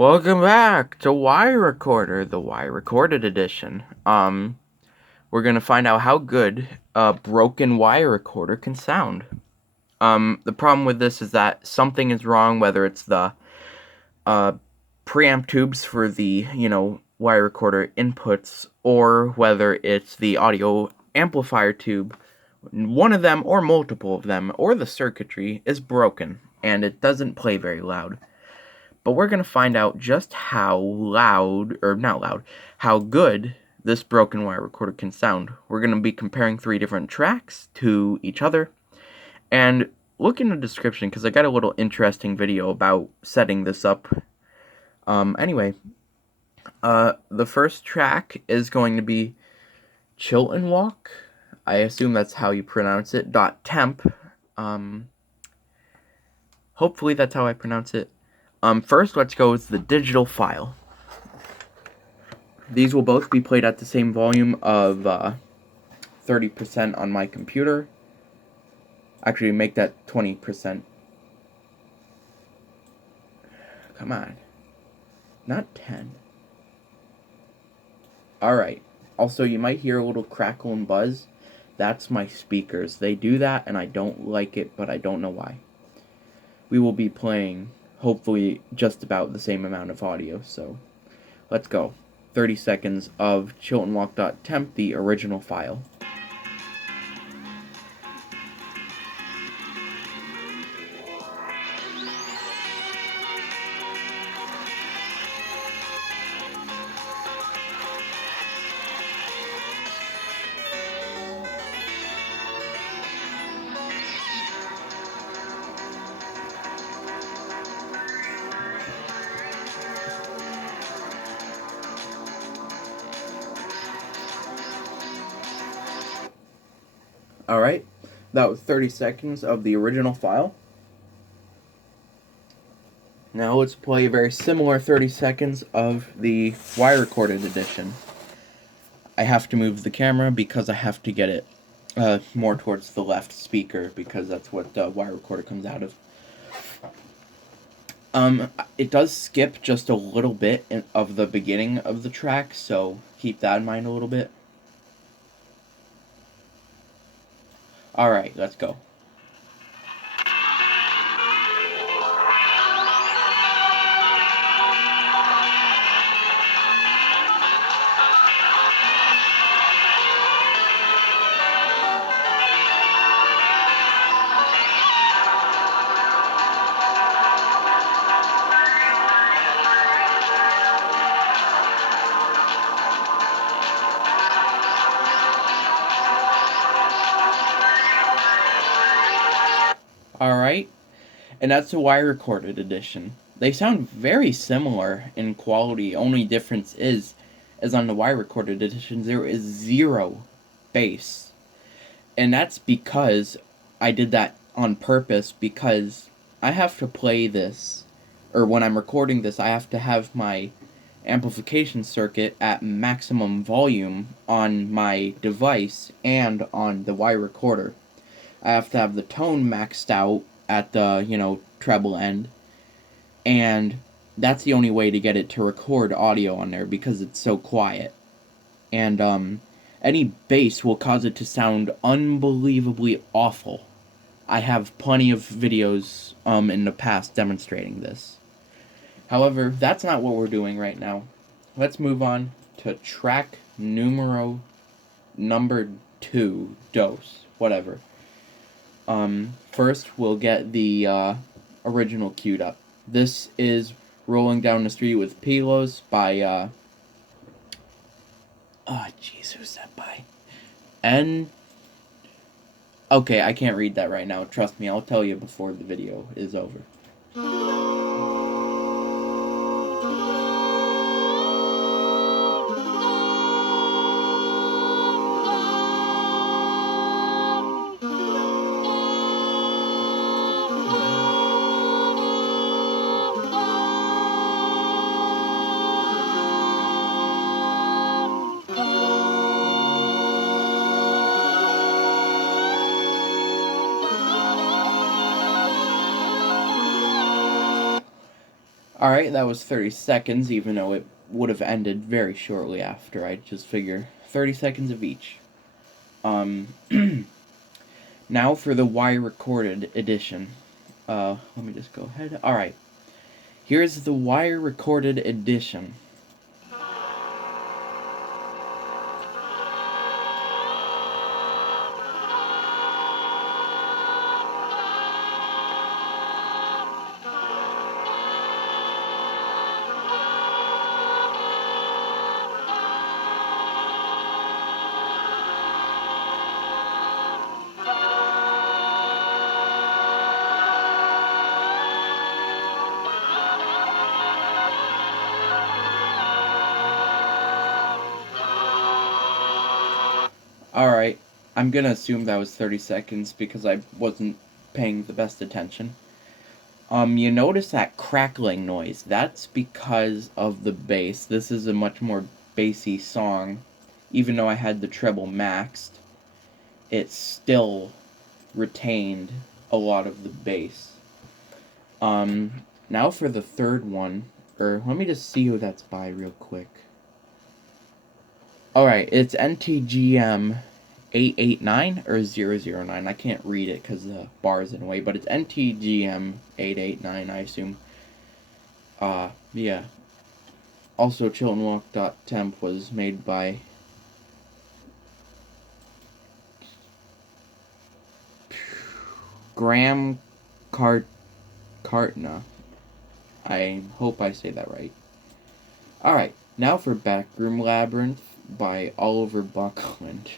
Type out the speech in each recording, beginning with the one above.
Welcome back to Y Recorder, the Y Recorded edition. We're gonna find out how good a broken Y recorder can sound. The problem with this is that something is wrong, whether it's the preamp tubes for the Y recorder inputs, or whether it's the audio amplifier tube. One of them, or multiple of them, or the circuitry is broken, and it doesn't play very loud. But we're going to find out just how how good this broken wire recorder can sound. We're going to be comparing 3 different tracks to each other. And look in the description because I got a little interesting video about setting this up. Anyway, the first track is going to be Chilton Walk. I assume that's how you pronounce it. .temp. Hopefully that's how I pronounce it. First, let's go with the digital file. These will both be played at the same volume of 30% on my computer. Actually, make that 20%. Come on. Not 10. Alright. Also, you might hear a little crackle and buzz. That's my speakers. They do that, and I don't like it, but I don't know why. We will be playing, hopefully, just about the same amount of audio, so let's go. 30 seconds of chiltonwalk.temp, the original file. Alright, that was 30 seconds of the original file. Now let's play a very similar 30 seconds of the Y recorded edition. I have to move the camera because I have to get it more towards the left speaker because that's what the Y recorder comes out of. It does skip just a little bit of the beginning of the track, so keep that in mind a little bit. Alright, let's go. Alright, and that's the Y recorded edition. They sound very similar in quality. Only difference is on the Y recorded edition there is 0 bass. And that's because I did that on purpose, because I have to play this, or when I'm recording this, I have to have my amplification circuit at maximum volume on my device and on the Y recorder. I have to have the tone maxed out at the, treble end, and that's the only way to get it to record audio on there because it's so quiet. And any bass will cause it to sound unbelievably awful. I have plenty of videos in the past demonstrating this. However, that's not what we're doing right now. Let's move on to track number 2, dose, whatever. First, we'll get the original queued up. This is Rolling Down the Street with Pilos by, jeez, who's that by? Okay, I can't read that right now. Trust me, I'll tell you before the video is over. Alright, that was 30 seconds, even though it would have ended very shortly after. I just figure 30 seconds of each. Now for the wire recorded edition. Let me just go ahead. Alright. Here's the wire recorded edition. Alright, I'm gonna assume that was 30 seconds because I wasn't paying the best attention. You notice that crackling noise. That's because of the bass. This is a much more bassy song. Even though I had the treble maxed, it still retained a lot of the bass. Now for the third one, let me just see who that's by real quick. Alright, it's NTGM 889 or 009. I can't read it because the bar is in the way, but it's NTGM 889, I assume. Yeah. Also, chillandwalk.temp was made by Graham Cartna. I hope I say that right. Alright, now for Backroom Labyrinth by Oliver Buckland.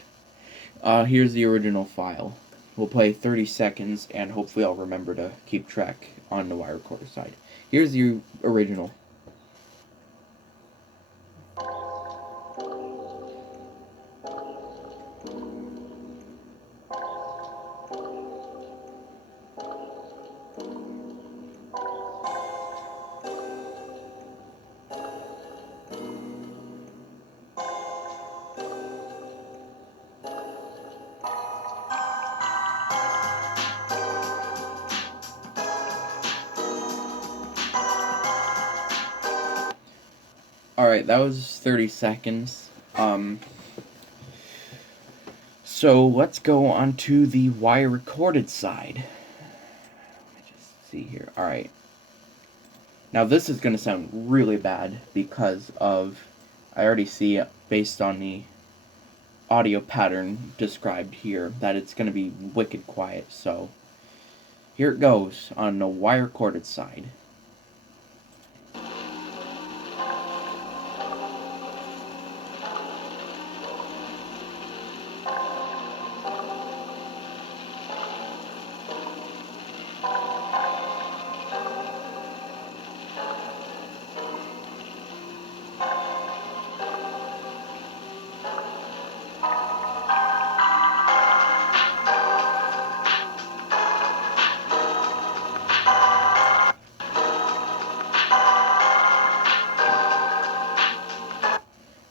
Here's the original file. We'll play 30 seconds, and hopefully I'll remember to keep track on the wire recorder side. Here's the original. Alright, that was 30 seconds. So let's go on to the wire recorded side. Let me just see here. Alright. Now this is going to sound really bad because of, I already see, based on the audio pattern described here, that it's going to be wicked quiet. So here it goes on the wire recorded side.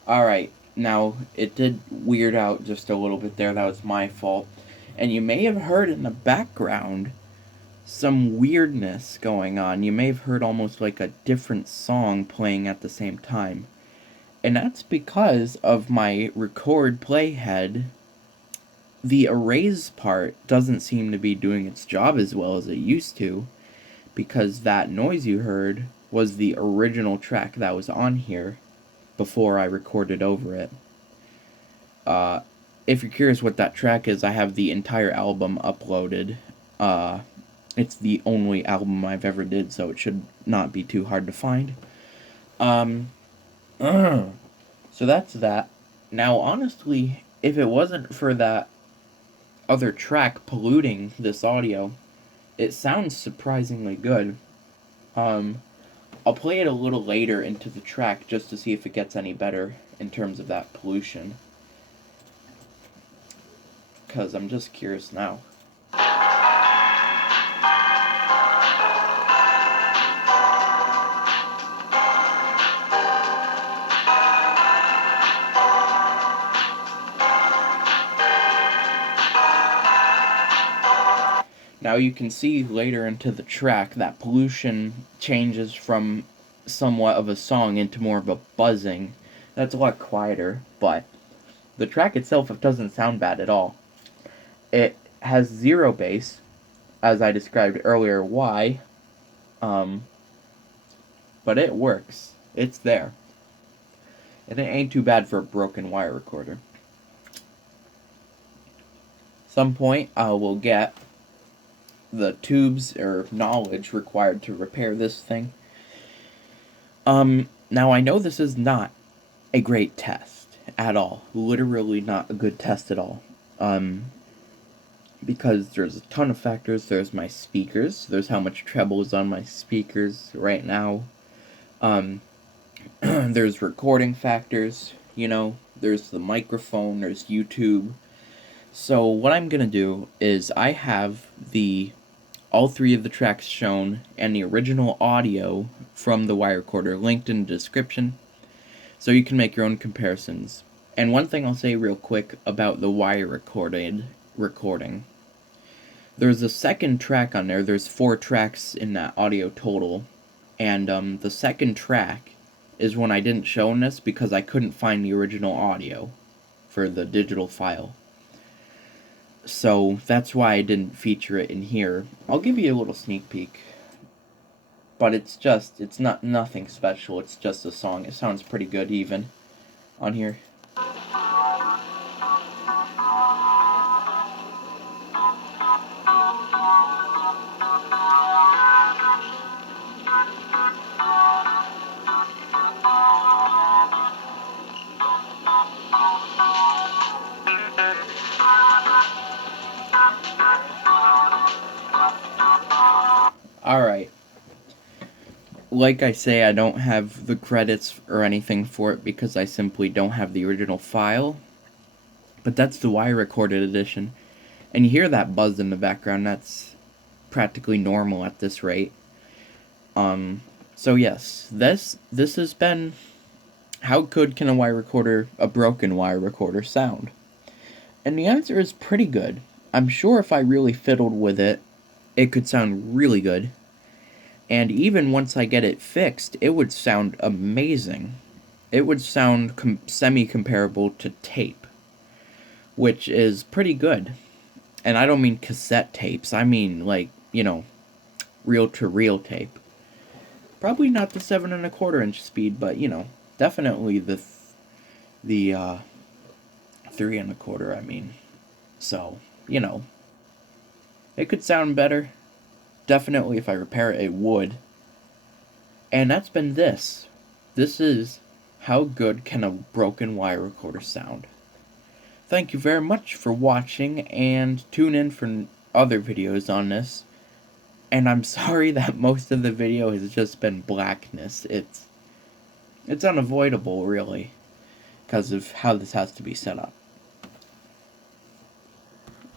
Alright, now it did weird out just a little bit there, that was my fault. And you may have heard in the background some weirdness going on. You may have heard almost like a different song playing at the same time. And that's because of my record playhead. The erase part doesn't seem to be doing its job as well as it used to, because that noise you heard was the original track that was on here before I recorded over it. If you're curious what that track is, I have the entire album uploaded. It's the only album I've ever did, so it should not be too hard to find. So that's that. Now, honestly, if it wasn't for that other track polluting this audio, it sounds surprisingly good. I'll play it a little later into the track just to see if it gets any better in terms of that pollution. Because I'm just curious now. Now you can see later into the track that pollution changes from somewhat of a song into more of a buzzing. That's a lot quieter, but the track itself doesn't sound bad at all. It has zero bass, as I described earlier why, but it works. It's there. And it ain't too bad for a broken wire recorder. Some point I will get the tubes or knowledge required to repair this thing. Now I know this is not a great test at all. Literally not a good test at all. Because there's a ton of factors. There's my speakers. There's how much treble is on my speakers right now. There's recording factors, there's the microphone, there's YouTube. So what I'm gonna do is I have all three of the tracks shown and the original audio from the wire recorder linked in the description, so you can make your own comparisons. And one thing I'll say real quick about the wire recording. There's a second track on there. There's 4 tracks in that audio total, and the second track is one I didn't show in this because I couldn't find the original audio for the digital file. So that's why I didn't feature it in here. I'll give you a little sneak peek. But it's not nothing special. It's just a song. It sounds pretty good even on here. Alright. Like I say, I don't have the credits or anything for it because I simply don't have the original file. But that's the wire recorded edition. And you hear that buzz in the background. That's practically normal at this rate. So yes, this has been how good can a broken wire recorder sound? And the answer is pretty good. I'm sure if I really fiddled with it, it could sound really good. And even once I get it fixed, it would sound amazing. It would sound semi-comparable to tape, which is pretty good. And I don't mean cassette tapes. I mean, like, reel-to-reel tape. Probably not the 7 1/4 inch speed, but, definitely the 3 1/4, I mean. So, it could sound better. Definitely, if I repair it, it would. And that's been this. This is how good can a broken wire recorder sound. Thank you very much for watching, and tune in for other videos on this. And I'm sorry that most of the video has just been blackness. It's unavoidable, really, because of how this has to be set up.